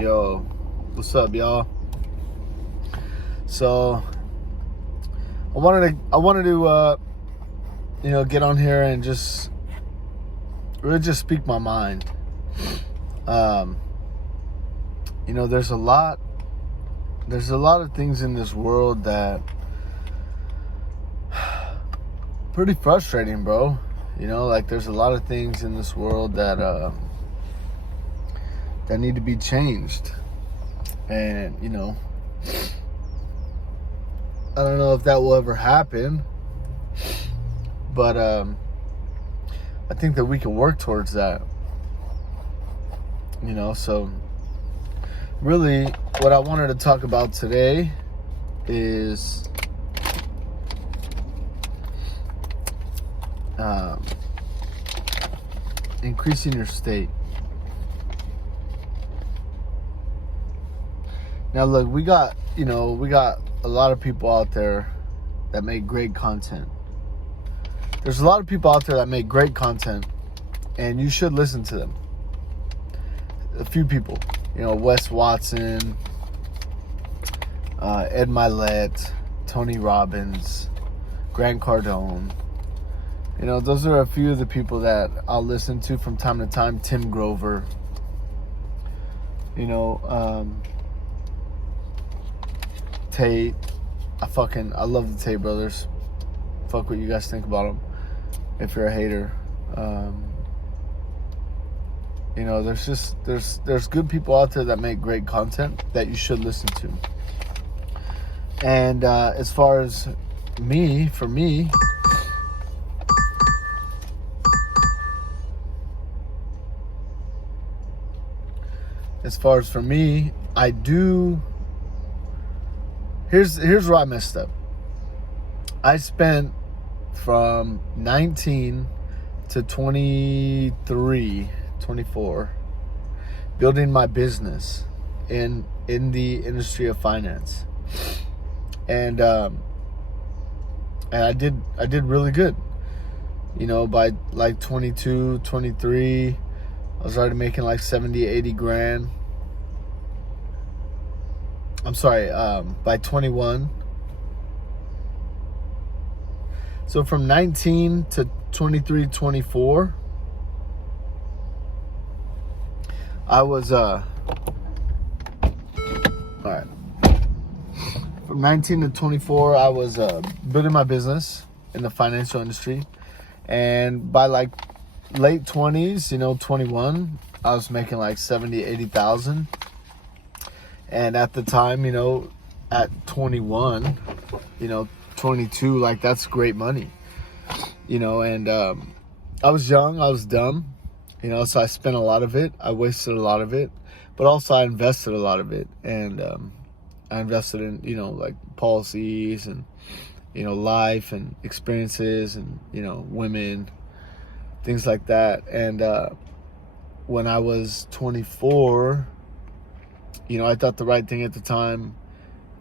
Yo, what's up, y'all? So, I wanted to, get on here and just really just speak my mind. There's a lot of things in this world that pretty frustrating, bro. There's a lot of things in this world that need to be changed, and I don't know if that will ever happen, but I think that we can work towards that. So really what I wanted to talk about today is increasing your state. Now look, we got a lot of people out there that make great content. There's a lot of people out there that make great content, and you should listen to them. A few people, Wes Watson, Ed Milet, Tony Robbins, Grant Cardone. Those are a few of the people that I'll listen to from time to time. Tim Grover. Tate. I love the Tate brothers. Fuck what you guys think about them if you're a hater. There's good people out there that make great content that you should listen to. And as far as for me, I do. Here's where I messed up. I spent from 19 to 23, 24 building my business in the industry of finance. And I did really good. By like 22, 23, I was already making like 70, 80 grand. I'm sorry, by 21. So from 19 to 23, 24, I was, all right. From 19 to 24, I was building my business in the financial industry. And by like late 20s, 21, I was making like 70, 80,000. And at the time, at 21, 22, like that's great money, and I was young, I was dumb, so I spent a lot of it. I wasted a lot of it, but also I invested a lot of it. And I invested in, like policies and, life and experiences and, women, things like that. And when I was 24, I thought the right thing at the time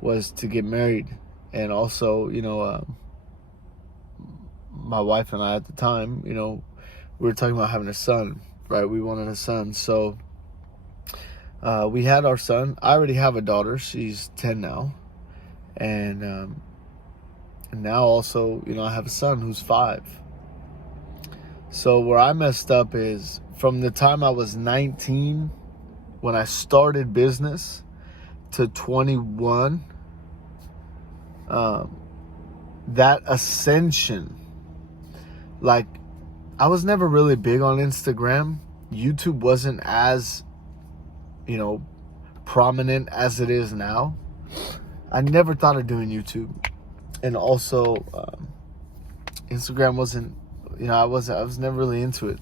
was to get married. And also, my wife and I at the time, we were talking about having a son, right? We wanted a son. So we had our son. I already have a daughter. She's 10 now. And now also, I have a son who's 5. So where I messed up is from the time I was 19, when I started business, to 21, that ascension, like I was never really big on Instagram. YouTube wasn't as, prominent as it is now. I never thought of doing YouTube. And also, Instagram wasn't, I was never really into it.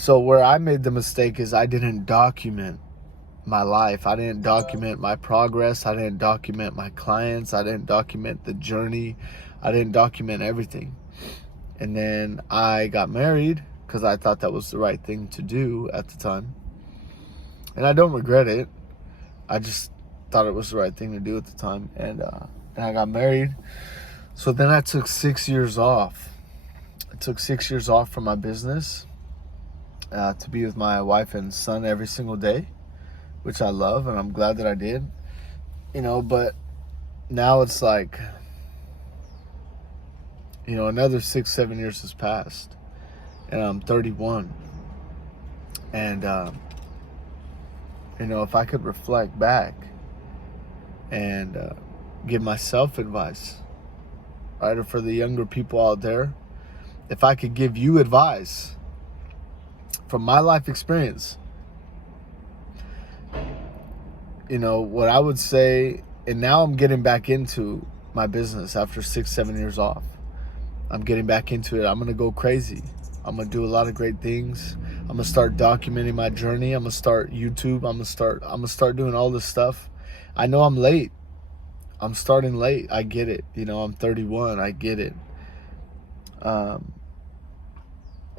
So where I made the mistake is I didn't document my life. I didn't document my progress. I didn't document my clients. I didn't document the journey. I didn't document everything. And then I got married because I thought that was the right thing to do at the time. And I don't regret it. I just thought it was the right thing to do at the time. And I got married. So then I took 6 years off. I took 6 years off from my business to be with my wife and son every single day, which I love, and I'm glad that I did. But now it's like, another 6-7 years has passed, and I'm 31. And, if I could reflect back and give myself advice, right, or for the younger people out there, if I could give you advice from my life experience, what I would say, and now I'm getting back into my business after 6-7 years off. I'm getting back into it. I'm going to go crazy. I'm going to do a lot of great things. I'm going to start documenting my journey. I'm going to start YouTube. I'm going to start doing all this stuff. I know I'm late. I'm starting late. I get it. I'm 31. I get it.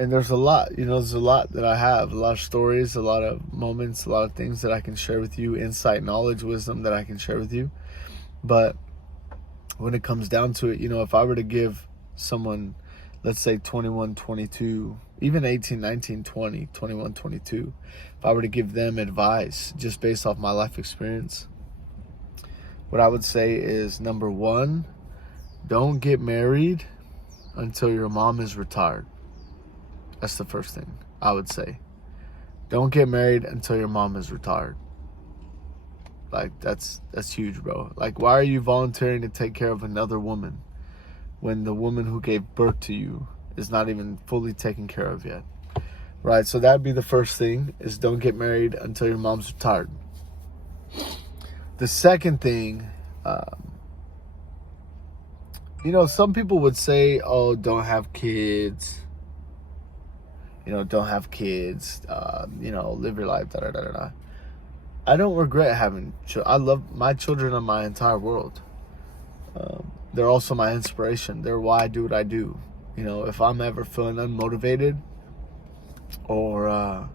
And there's a lot, there's a lot that I have, a lot of stories, a lot of moments, a lot of things that I can share with you, insight, knowledge, wisdom that I can share with you. But when it comes down to it, if I were to give someone, let's say 21, 22, even 18, 19, 20, 21, 22, if I were to give them advice just based off my life experience, what I would say is, number one, don't get married until your mom is retired. That's the first thing I would say. Don't get married until your mom is retired. Like, that's huge, bro. Like, why are you volunteering to take care of another woman when the woman who gave birth to you is not even fully taken care of yet? Right, so that'd be the first thing, is don't get married until your mom's retired. The second thing, some people would say, oh, don't have kids. Don't have kids, live your life, da-da-da-da-da. I don't regret having children. I love my children are my entire world. They're also my inspiration. They're why I do what I do. If I'm ever feeling unmotivated or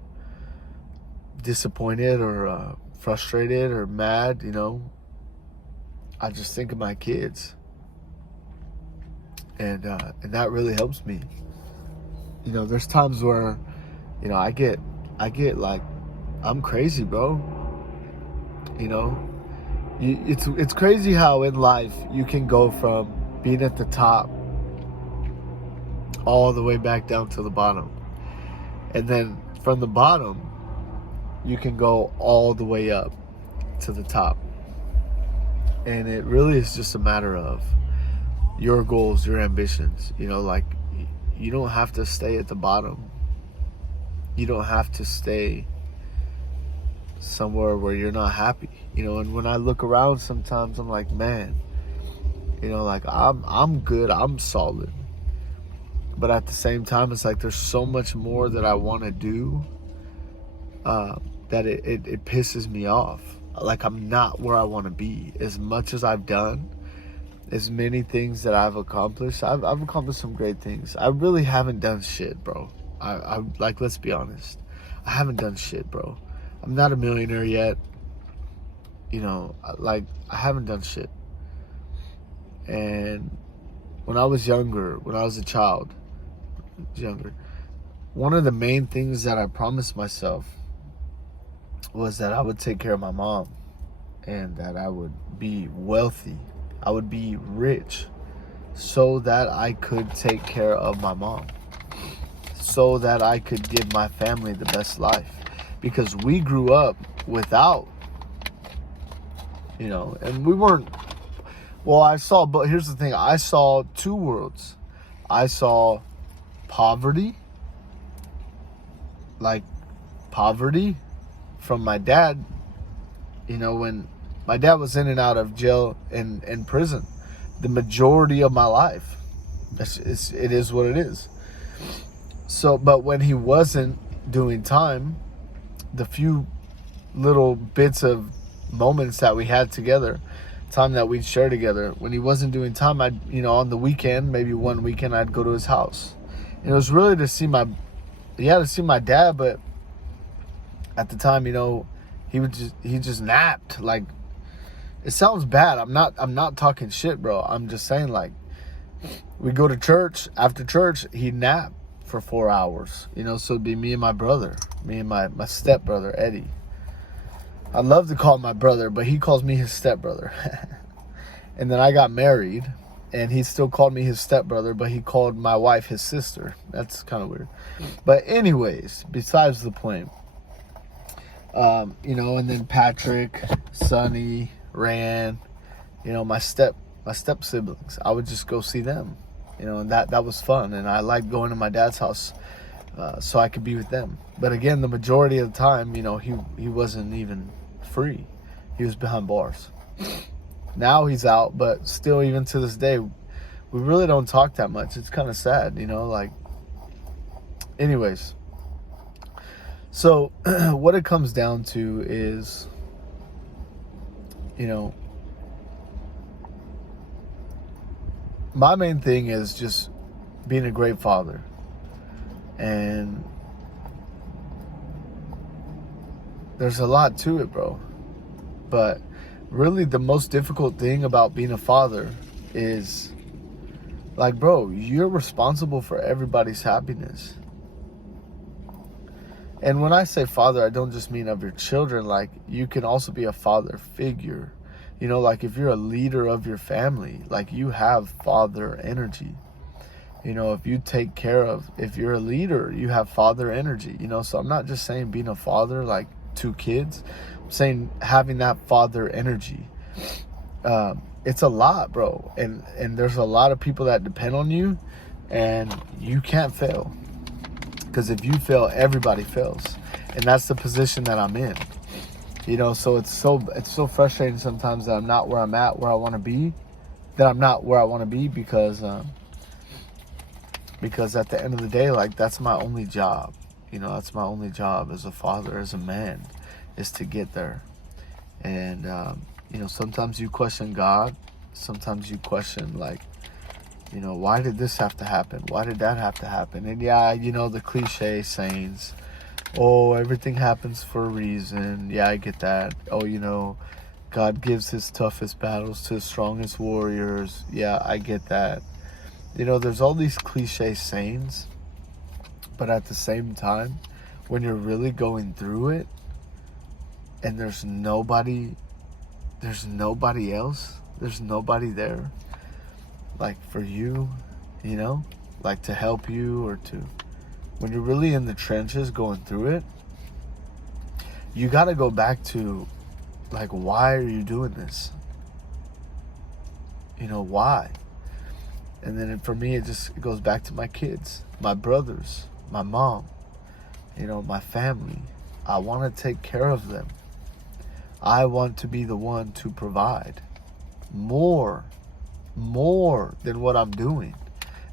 disappointed or frustrated or mad, I just think of my kids. And that really helps me. There's times where, I get like, I'm crazy, bro. It's crazy how in life you can go from being at the top all the way back down to the bottom. And then from the bottom, you can go all the way up to the top. And it really is just a matter of your goals, your ambitions, like, you don't have to stay at the bottom. You don't have to stay somewhere where you're not happy. And when I look around sometimes, I'm like, man, like, I'm good, I'm solid. But at the same time, it's like there's so much more that I want to do that it pisses me off. Like, I'm not where I want to be. As much as I've done, as many things that I've accomplished, I've accomplished some great things. I really haven't done shit, bro. I like, let's be honest. I haven't done shit, bro. I'm not a millionaire yet. I haven't done shit. And when I was younger, when I was a child, one of the main things that I promised myself was that I would take care of my mom and that I would be wealthy. I would be rich so that I could take care of my mom, so that I could give my family the best life, because we grew up without, and we weren't, but here's the thing, I saw two worlds. I saw poverty from my dad, when my dad was in and out of jail and prison the majority of my life. It is what it is. So, but when he wasn't doing time, the few little bits of moments that we had together, time that we'd share together, when he wasn't doing time, I'd, on the weekend, maybe one weekend, I'd go to his house. And it was really to see my dad, but at the time, he just napped. Like, it sounds bad. I'm not talking shit, bro. I'm just saying, like, we go to church. After church, he'd nap for 4 hours. So it'd be me and my brother, me and my stepbrother, Eddie. I love to call him my brother, but he calls me his stepbrother. And then I got married, and he still called me his stepbrother, but he called my wife his sister. That's kind of weird. But anyways, besides the point, you know, and then Patrick, Sonny, Rand, you know, my step siblings, I would just go see them, you know, and that was fun. And I liked going to my dad's house so I could be with them. But again, the majority of the time, you know, he wasn't even free. He was behind bars. Now he's out, but still, even to this day, we really don't talk that much. It's kind of sad, you know, like, anyways. So what it comes down to is, you know, my main thing is just being a great father. And there's a lot to it, bro. But really, the most difficult thing about being a father is, like, bro, you're responsible for everybody's happiness. And when I say father, I don't just mean of your children. Like, you can also be a father figure. You know, like, if you're a leader of your family, like, you have father energy. You know, if you take care of, if you're a leader, you have father energy. You know, so I'm not just saying being a father, like, to kids. I'm saying having that father energy. It's a lot, bro. And there's a lot of people that depend on you, and you can't fail. Because if you fail, everybody fails. And that's the position that I'm in. You know, so it's so frustrating sometimes that I'm not where I'm at, where I want to be. That I'm not where I want to be because at the end of the day, like, that's my only job. You know, that's my only job as a father, as a man, is to get there. And, you know, sometimes you question God. Sometimes you question, like, you know, why did this have to happen? Why did that have to happen? And yeah, you know, the cliche sayings, oh, everything happens for a reason. Yeah, I get that. Oh, you know, God gives his toughest battles to his strongest warriors. Yeah, I get that. You know, there's all these cliche sayings, but at the same time, when you're really going through it and there's nobody else, there's nobody there, like, for you, you know, like, to help you, or to, when you're really in the trenches going through it, you got to go back to, like, why are you doing this? You know, why? And then for me, it goes back to my kids, my brothers, my mom, you know, my family. I want to take care of them. I want to be the one to provide more than what I'm doing.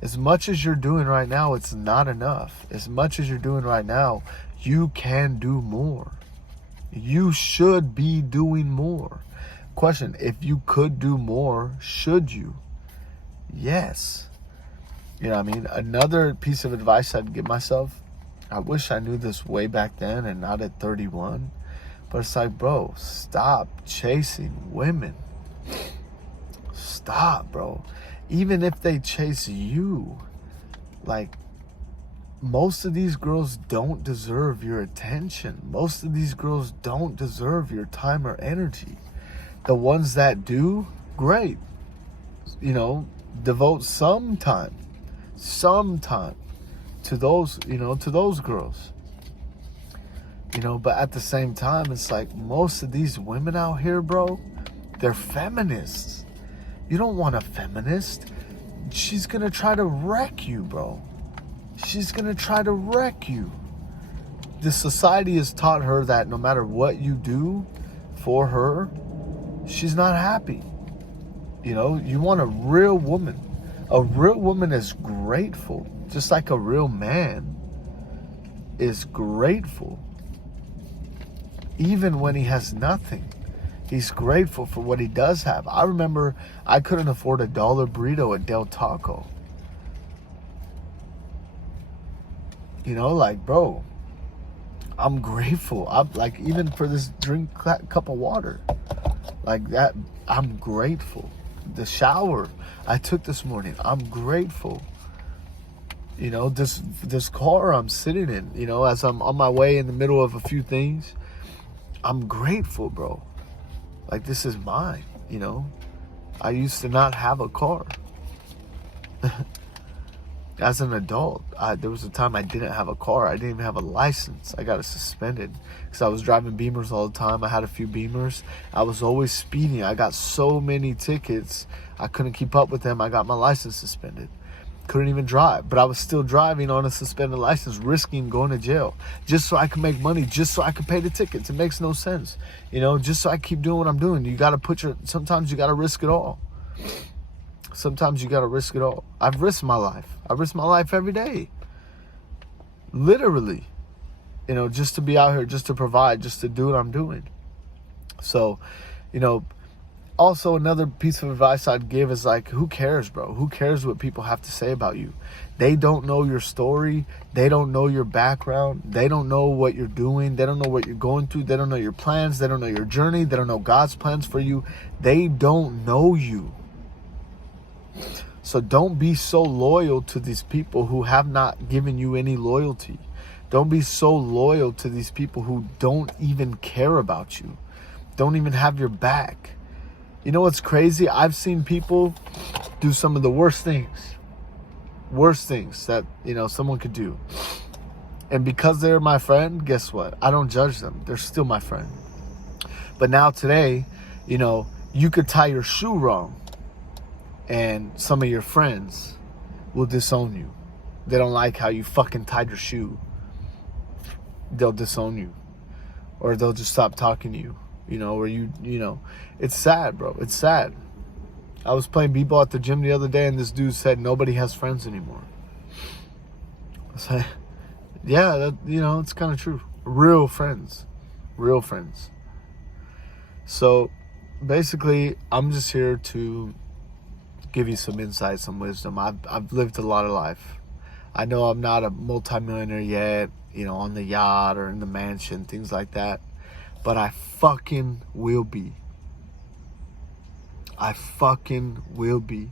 As much as you're doing right now, it's not enough. As much as you're doing right now, you can do more. You should be doing more. Question, if you could do more, should you? Yes. You know what I mean? Another piece of advice I'd give myself, I wish I knew this way back then and not at 31, but it's like, bro, stop chasing women. Stop, bro. Even if they chase you, like, most of these girls don't deserve your attention. Most of these girls don't deserve your time or energy. The ones that do, great. You know, devote some time to those, you know, to those girls. You know, but at the same time, it's like, most of these women out here, bro, they're feminists. You don't want a feminist. She's gonna try to wreck you, bro. She's gonna try to wreck you. The society has taught her that no matter what you do for her, she's not happy. You know, you want a real woman. A real woman is grateful, just like a real man is grateful. Even when he has nothing, he's grateful for what he does have. I remember I couldn't afford $1 burrito at Del Taco. You know, like, bro, I'm grateful. I'm like, even for this cup of water, like that, I'm grateful. The shower I took this morning, I'm grateful. You know, this car I'm sitting in, you know, as I'm on my way in the middle of a few things, I'm grateful, bro. Like, this is mine, you know? I used to not have a car. As an adult, there was a time I didn't have a car. I didn't even have a license. I got it suspended because I was driving Beamers all the time. I had a few Beamers. I was always speeding. I got so many tickets. I couldn't keep up with them. I got my license suspended. Couldn't even drive. But I was still driving on a suspended license, risking going to jail just so I could make money, just so I could pay the tickets. It makes no sense. You know, just so I keep doing what I'm doing. You got to sometimes you got to risk it all. Sometimes you got to risk it all. I've risked my life. I risk my life every day. Literally. You know, just to be out here, just to provide, just to do what I'm doing. So, you know, also another piece of advice I'd give is like, who cares, bro? Who cares what people have to say about you? They don't know your story. They don't know your background. They don't know what you're doing. They don't know what you're going through. They don't know your plans. They don't know your journey. They don't know God's plans for you. They don't know you. So don't be so loyal to these people who have not given you any loyalty. Don't be so loyal to these people who don't even care about you. Don't even have your back. You know what's crazy? I've seen people do some of the worst things that, you know, someone could do. And because they're my friend, guess what? I don't judge them. They're still my friend. But now today, you know, you could tie your shoe wrong, and some of your friends will disown you. They don't like how you fucking tied your shoe. They'll disown you. Or they'll just stop talking to you. You know, or you know. It's sad, bro. It's sad. I was playing b-ball at the gym the other day, and this dude said nobody has friends anymore. I was like, yeah, that, you know, it's kind of true. Real friends. Real friends. So, basically, I'm just here to give you some insight, some wisdom. I've lived a lot of life. I know I'm not a multimillionaire yet, you know, on the yacht or in the mansion, things like that. But I fucking will be. I fucking will be.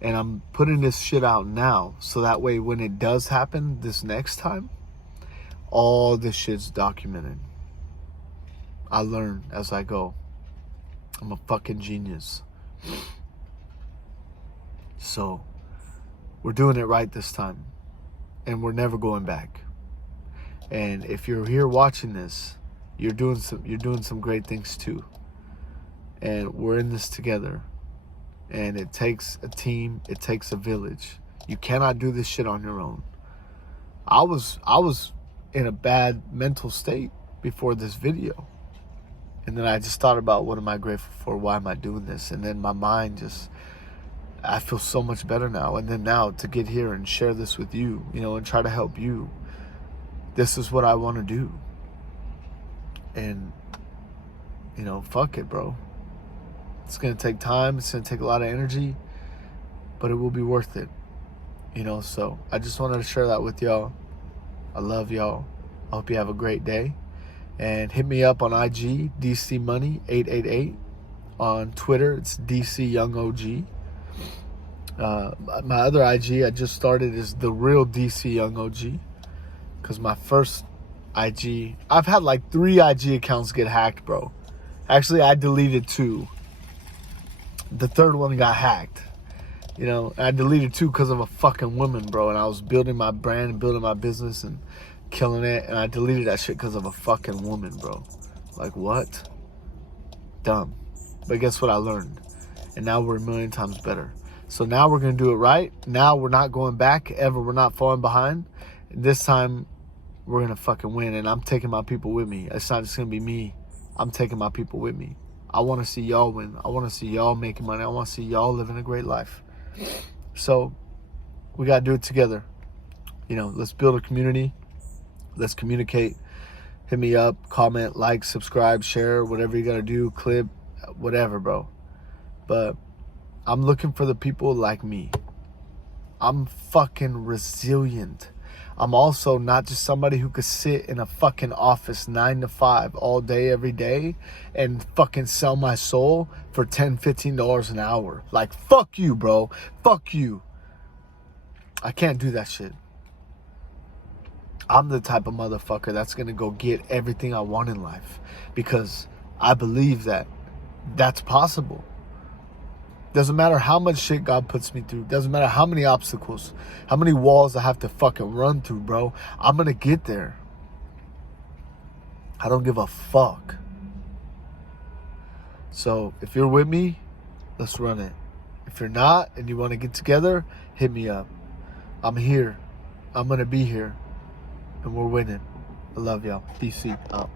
And I'm putting this shit out now, so that way when it does happen this next time, all this shit's documented. I learn as I go. I'm a fucking genius. So, we're doing it right this time. And we're never going back. And if you're here watching this, you're doing some great things too. And we're in this together. And it takes a team, it takes a village. You cannot do this shit on your own. I was in a bad mental state before this video. And then I just thought about, what am I grateful for? Why am I doing this? And then my mind just, I feel so much better now. And then now to get here and share this with you, you know, and try to help you. This is what I want to do. And, you know, fuck it, bro. It's going to take time. It's going to take a lot of energy. But it will be worth it. You know, so I just wanted to share that with y'all. I love y'all. I hope you have a great day. And hit me up on IG, DC Money 888. On Twitter, it's DC Young OG. My other IG I just started is The Real DC Young OG. Because my first IG, I've had like 3 IG accounts get hacked, bro. Actually, I deleted 2. The third one got hacked. You know, and I deleted 2 because of a fucking woman, bro. And I was building my brand and building my business and killing it, and I deleted that shit because of a fucking woman, bro. Like, what? Dumb. But guess what I learned? And now we're a million times better. So now we're going to do it right. Now we're not going back ever. We're not falling behind. This time we're going to fucking win, and I'm taking my people with me. It's not just going to be me. I'm taking my people with me. I want to see y'all win. I want to see y'all making money. I want to see y'all living a great life. So we got to do it together. You know, let's build a community. Let's communicate. Hit me up, comment, like, subscribe, share, whatever you got to do, clip, whatever, bro. But I'm looking for the people like me. I'm fucking resilient. I'm also not just somebody who could sit in a fucking office 9 to 5 all day, every day, and fucking sell my soul for $10, $15 an hour. Like, fuck you, bro. Fuck you. I can't do that shit. I'm the type of motherfucker that's gonna go get everything I want in life, because I believe that that's possible. Doesn't matter how much shit God puts me through. Doesn't matter how many obstacles, how many walls I have to fucking run through, bro. I'm gonna get there. I don't give a fuck. So if you're with me, let's run it. If you're not and you want to get together, hit me up. I'm here. I'm gonna be here. And we're winning. I love y'all. DC out.